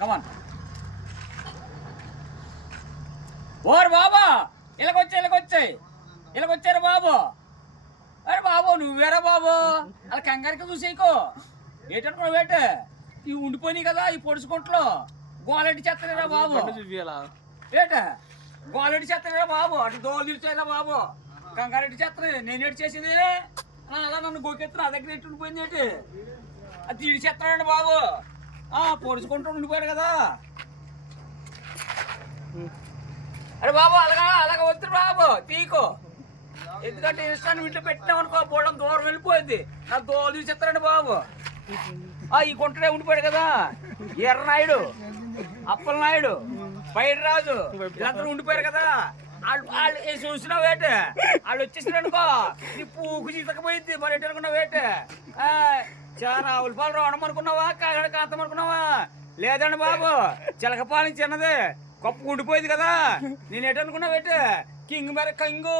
కమాన్ or బాబా ఇలాగొచ్చారు బాబు. అరే బాబు నువ్వేరా బాబు, అలా కంగారికి చూసేయకో. ఏంటనుకున్నావు వేట ఇవి ఉండిపోయినాయి కదా ఈ పొడుచుకుంట్లో గోలెట్టి చేస్తారా బాబు. ఏట గోలెట్టి చేస్తారా బాబు, అటు దోలు తీర్చారా బాబు. కంగారెట్టి చేస్తాను నేను ఎటు చేసేది అలా నన్ను గోకెత్తున్నా నా దగ్గర ఎట్టు ఉండిపోయింది ఏంటి అది తీడి చేస్తానండి బాబు. పొడుచుకుంటూ ఉండిపోయాడు కదా. అరే బాబు అలాగా వద్దు బాబు తీకో, ఎందుకంటే ఇష్టాన్ని ఇంట్లో పెట్టినాం అనుకో పోవడం దూరం వెళ్ళిపోయింది. నా దోలు తీసేస్తారండి బాబు. ఈ గుంటనే ఉండిపోయాడు కదా ఎర్రనాయుడు, అప్పలనాయుడు, పైడిరాజు వీళ్ళందరూ ఉండిపోయారు కదా. వాళ్ళు చూసినావు వేట వాళ్ళు వచ్చేసారు అనుకో నీ పూకు చీతకపోయింది. మరి ఏంటి అనుకున్నావు వేట చాలా ఉల్పాలు రావడం అనుకున్నావా కాగడ కాంతం అనుకున్నావా? లేదండి బాబు చిలకపాలెం చిన్నది గొప్ప ఉండిపోయింది కదా. నేను ఎటనుకున్నావు వేట కింగ్ మరి కింగు